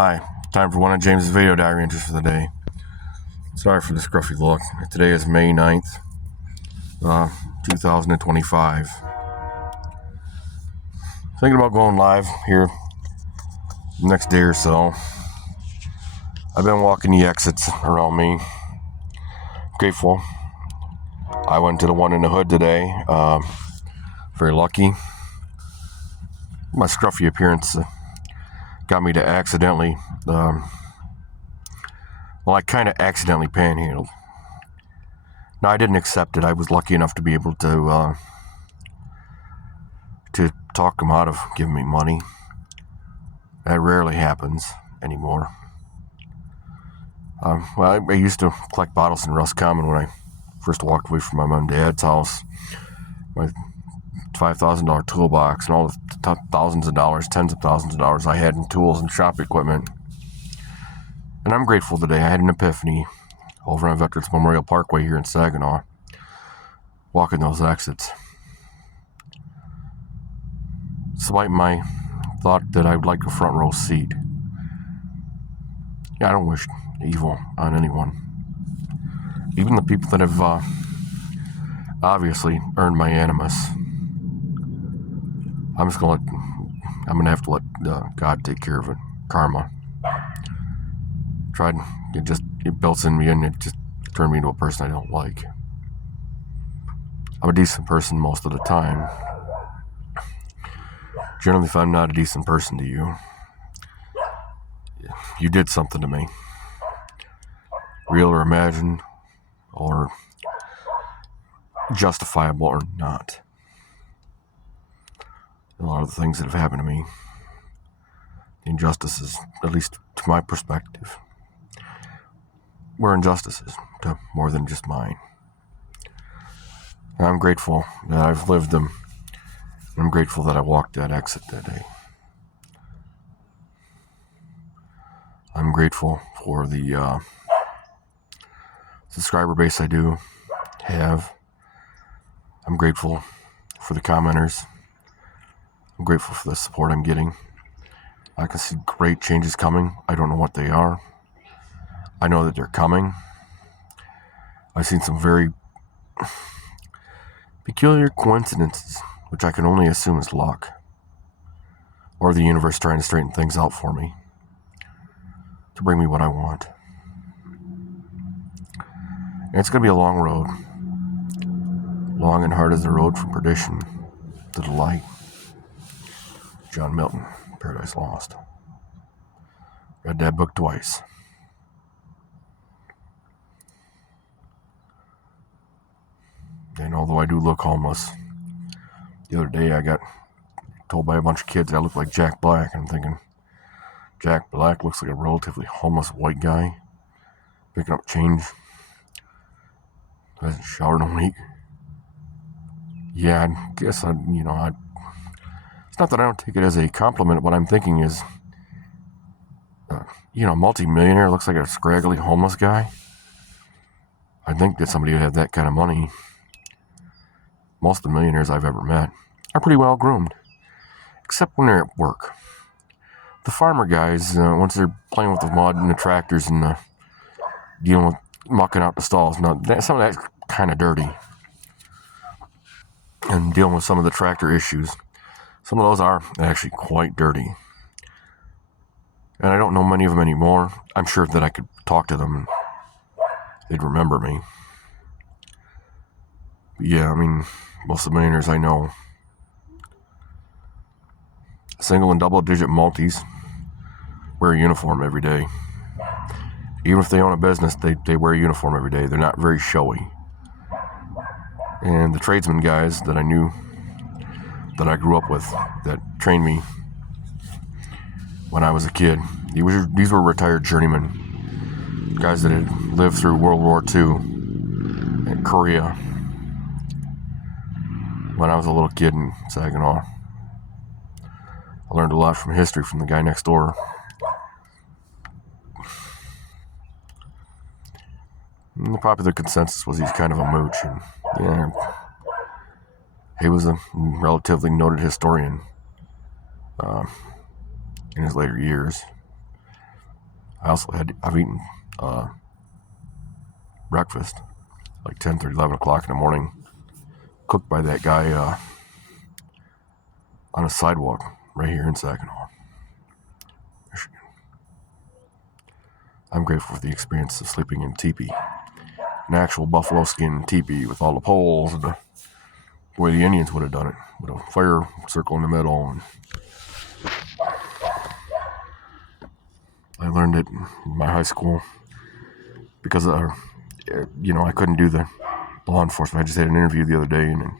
Hi, time for one of James's video diary entries for the day. Sorry for the scruffy look. Today is May 9th, 2025. Thinking about going live here the next day or so. I've been walking the exits around me. Grateful. I went to the one in the hood today. Very lucky. My scruffy appearance got me to accidentally, I kind of accidentally panhandled. Now, I didn't accept it. I was lucky enough to be able to talk them out of giving me money. That rarely happens anymore. I used to collect bottles in Roscommon when I first walked away from my mom and dad's house. My $5,000 toolbox and all the thousands of dollars, tens of thousands of dollars I had in tools and shop equipment. And I'm grateful today. I had an epiphany over on Veterans Memorial Parkway here in Saginaw, walking those exits. Despite my thought that I would like a front row seat. Yeah, I don't wish evil on anyone. Even the people that have obviously earned my animus. I'm gonna have to let God take care of it. Karma. It built in me and it just turned me into a person I don't like. I'm a decent person most of the time. Generally, if I'm not a decent person to you, you did something to me. Real or imagined, or justifiable or not. A lot of the things that have happened to me, the injustices, at least to my perspective, were injustices to more than just mine. And I'm grateful that I've lived them. I'm grateful that I walked that exit that day. I'm grateful for the subscriber base I do have. I'm grateful for the commenters. I'm grateful for the support I'm getting. I can see great changes coming. I don't know what they are. I know that they're coming. I've seen some very peculiar coincidences, which I can only assume is luck, or the universe trying to straighten things out for me to bring me what I want. And it's going to be a long road. Long and hard is the road from perdition to the light. John Milton, Paradise Lost. Read that book twice. And although I do look homeless, the other day I got told by a bunch of kids I look like Jack Black. I'm thinking, Jack Black looks like a relatively homeless white guy picking up change. Hasn't showered in a week. Yeah, I guess it's not that I don't take it as a compliment. What I'm thinking is, multi-millionaire looks like a scraggly homeless guy. I think that somebody would have that kind of money. Most of the millionaires I've ever met are pretty well groomed, except when they're at work. The farmer guys, once they're playing with the mud and the tractors and dealing with mucking out the stalls, some of that's kind of dirty. And dealing with some of the tractor issues, some of those are actually quite dirty. And I don't know many of them anymore. I'm sure that I could talk to them and they'd remember me. But yeah, most of the millionaires I know, single and double-digit multis, wear a uniform every day. Even if they own a business, they wear a uniform every day. They're not very showy. And the tradesmen guys that I knew, that I grew up with, that trained me when I was a kid, these were retired journeymen, guys that had lived through World War II and Korea when I was a little kid in Saginaw. I learned a lot from history from the guy next door. And the popular consensus was he's kind of a mooch, and yeah, he was a relatively noted historian in his later years. I've eaten breakfast like 10:30, 11 o'clock in the morning, cooked by that guy on a sidewalk right here in Saginaw, Michigan. I'm grateful for the experience of sleeping in teepee, an actual buffalo skin teepee with all the poles and the way the Indians would have done it, with a fire circle in the middle. And I learned it in my high school because, I couldn't do the law enforcement. I just had an interview the other day, and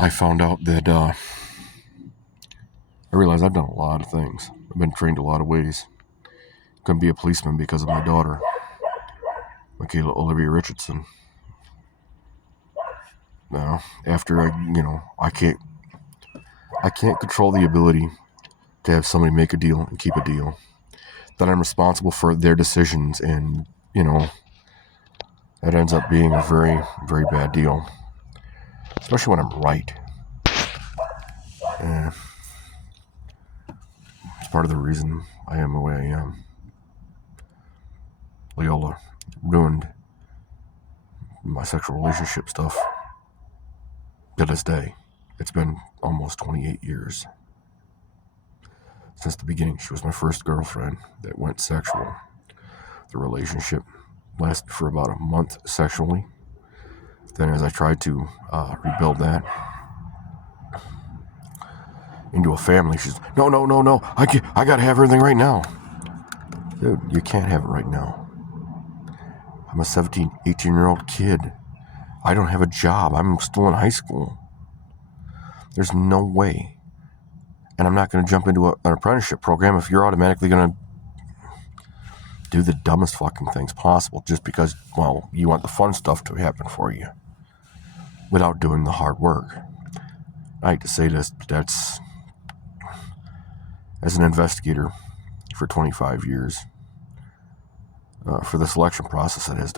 I found out that I realized I've done a lot of things. I've been trained a lot of ways. Couldn't be a policeman because of my daughter, Michaela Olivia Richardson. Now, after I can't control the ability to have somebody make a deal and keep a deal. That I'm responsible for their decisions, and that ends up being a very, very bad deal, especially when I'm right. And it's part of the reason I am the way I am. Leola ruined my sexual relationship stuff. To this day, it's been almost 28 years. Since the beginning, she was my first girlfriend that went sexual. The relationship lasted for about a month sexually. Then as I tried to rebuild that into a family, she's, no, I gotta have everything right now. Dude, you can't have it right now. I'm a 17, 18-year-old kid. I don't have a job. I'm still in high school. There's no way. And I'm not going to jump into an apprenticeship program if you're automatically going to do the dumbest fucking things possible just because, well, you want the fun stuff to happen for you without doing the hard work. I hate to say this, but that's, as an investigator for 25 years, for the selection process that has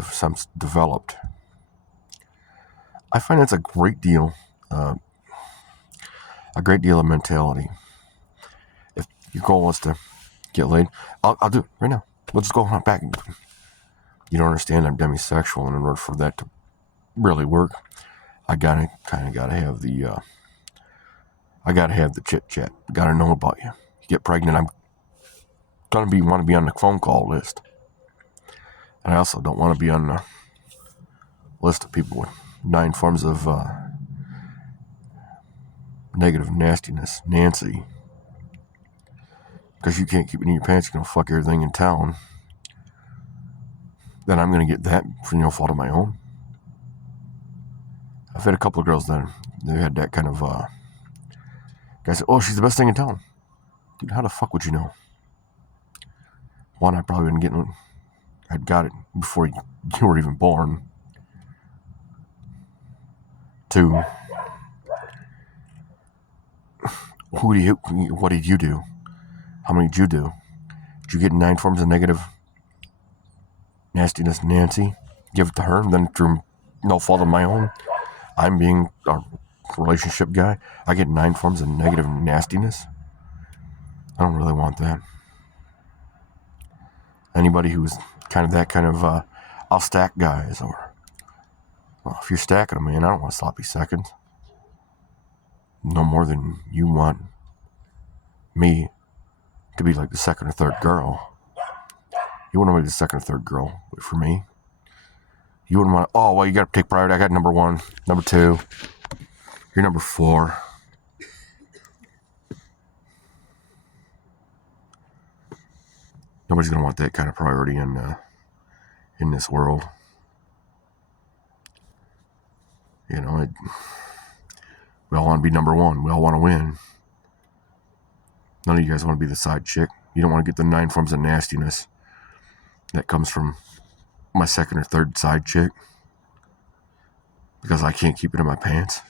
developed, I find it's a great deal of mentality. If your goal is to get laid, I'll do it right now. Let's go on back. You don't understand, I'm demisexual, and in order for that to really work, I gotta have the chit chat. Gotta know about you. You get pregnant, I'm want to be on the phone call list, and I also don't want to be on the list of people with 9 forms of negative nastiness, Nancy. Because you can't keep it in your pants, you're gonna fuck everything in town. Then I'm gonna get that for no fault of my own. I've had a couple of girls that they had that kind of guys say, oh, she's the best thing in town. Dude, how the fuck would you know? One, I probably I'd got it before you were even born. 2, what did you do? How many did you do? Did you get 9 forms of negative nastiness, Nancy? Give it to her, and then through no fault of my own, I'm being a relationship guy, I get 9 forms of negative nastiness? I don't really want that. Anybody who's kind of that kind of, I'll stack guys, or, well, if you're stacking them, man, I don't want sloppy seconds. No more than you want me to be like the second or third girl. You wouldn't want to be the second or third girl for me. You wouldn't want, oh, well, you got to take priority. I got number 1, number 2. You're number 4. Nobody's going to want that kind of priority in this world. We all want to be number 1. We all want to win. None of you guys want to be the side chick. You don't want to get the 9 forms of nastiness that comes from my second or third side chick because I can't keep it in my pants.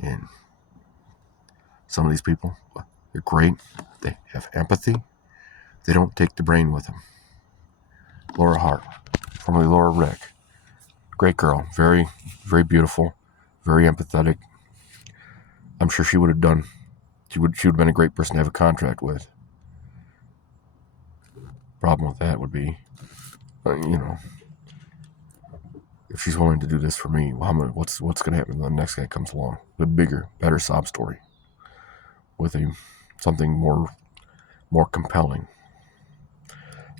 And some of these people, they're great. They have empathy. They don't take the brain with them. Laura Hart, formerly Laura Rick. Great girl. Very, very beautiful. Very empathetic. I'm sure she would have done She would have been a great person to have a contract with. Problem with that would be, if she's willing to do this for me, well, what's going to happen when the next guy comes along? The bigger, better sob story with something more compelling.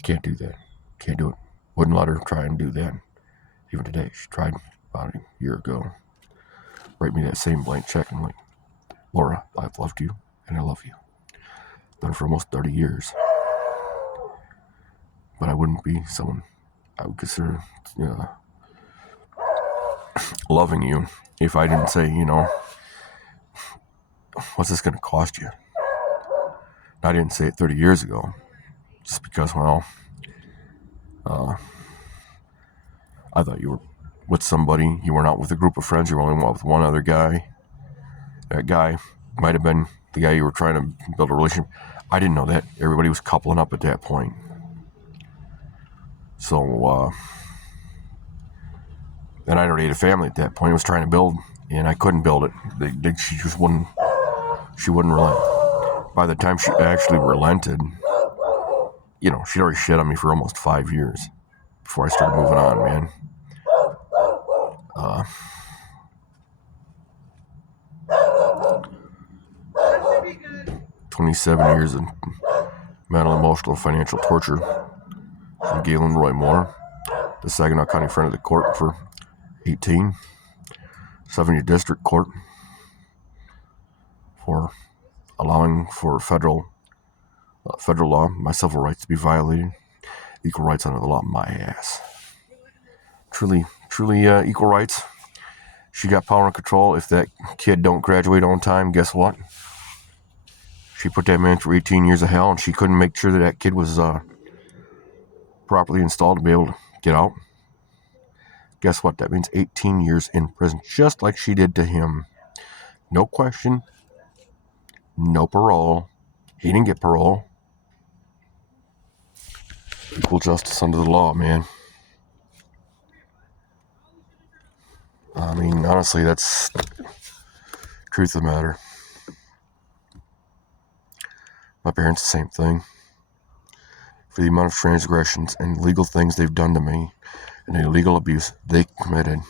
Can't do that. Can't do it. Wouldn't let her try and do that. Even today, she tried about a year ago. Write me that same blank check. I'm like, Laura, I've loved you and I love you. Done it for almost 30 years. But I wouldn't be someone I would consider loving you if I didn't say, what's this going to cost you? I didn't say it 30 years ago just because, I thought you were with somebody. You were not with a group of friends. You were only with one other guy. That guy might have been the guy you were trying to build a relationship. I didn't know that. Everybody was coupling up at that point. So, and I already had a family at that point. I was trying to build, and I couldn't build it. She just wouldn't. She wouldn't relent. By the time she actually relented, she'd already shit on me for almost 5 years before I started moving on, man. 27 years of mental, emotional, financial torture from Galen Roy Moore, the Saginaw County Friend of the Court for 18, 70 District Court for allowing for federal law, my civil rights to be violated, equal rights under the law, my ass. Truly equal rights. She got power and control. If that kid don't graduate on time, guess what? She put that man through 18 years of hell, and she couldn't make sure that kid was properly installed to be able to get out. Guess what? That means 18 years in prison, just like she did to him. No question. No parole. He didn't get parole. Equal justice under the law, man. I mean, honestly, that's the truth of the matter. My parents, the same thing. For the amount of transgressions and illegal things they've done to me, and the illegal abuse they committed,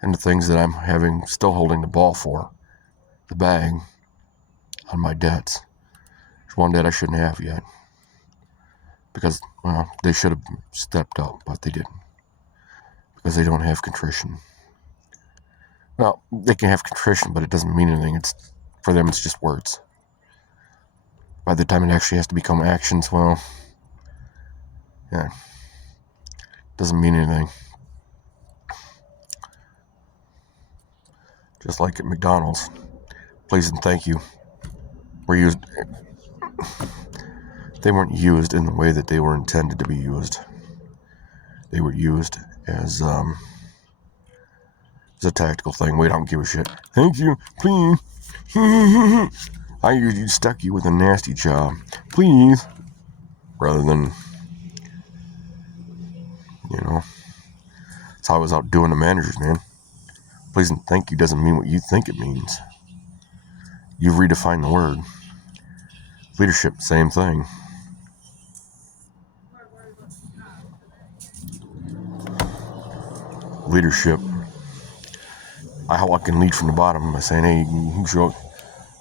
and the things that I'm still holding the ball for, the bag on my debts. There's one debt I shouldn't have yet. Because, they should have stepped up, but they didn't. Because they don't have contrition. Well, they can have contrition, but it doesn't mean anything. For them, it's just words. By the time it actually has to become actions, doesn't mean anything. Just like at McDonald's, please and thank you were used. They weren't used in the way that they were intended to be used. They were used as a tactical thing. Wait, I don't give a shit. Thank you, please. I usually stuck you with a nasty job, please, rather than, that's how I was out doing the managers, man. Please and thank you doesn't mean what you think it means. You've redefined the word. Leadership, same thing. Leadership, how I can lead from the bottom by saying, hey,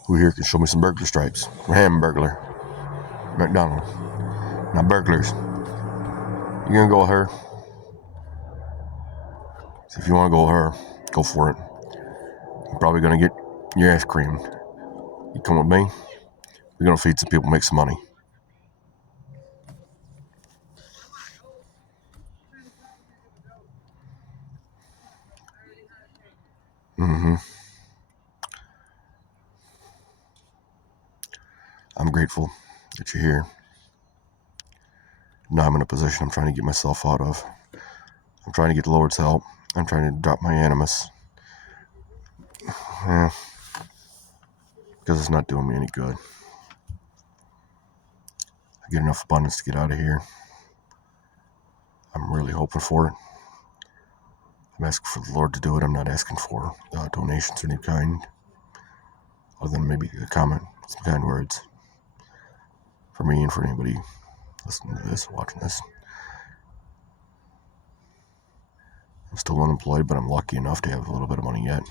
who here can show me some burglar stripes? Hamburglar. McDonald's. Now burglars. You gonna go with her? So if you want to go with her, go for it. You're probably gonna get your ass creamed. You come with me, we're gonna feed some people, make some money. I'm grateful that you're here. Now I'm in a position I'm trying to get myself out of. I'm trying to get the Lord's help. I'm trying to drop my animus. Because it's not doing me any good. I get enough abundance to get out of here. I'm really hoping for it. I'm asking for the Lord to do it. I'm not asking for donations of any kind. other than maybe a comment, some kind words for me and for anybody listening to this, watching this. I'm still unemployed, but I'm lucky enough to have a little bit of money yet.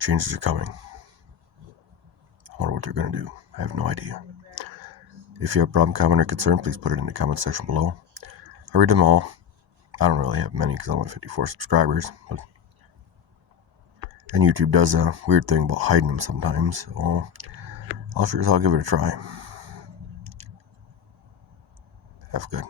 Changes are coming. I wonder what they're going to do. I have no idea. If you have a problem, comment, or concern, please put it in the comment section below. I read them all. I don't really have many because I only have 54 subscribers. And YouTube does a weird thing about hiding them sometimes. So I'll give it a try. Have a good.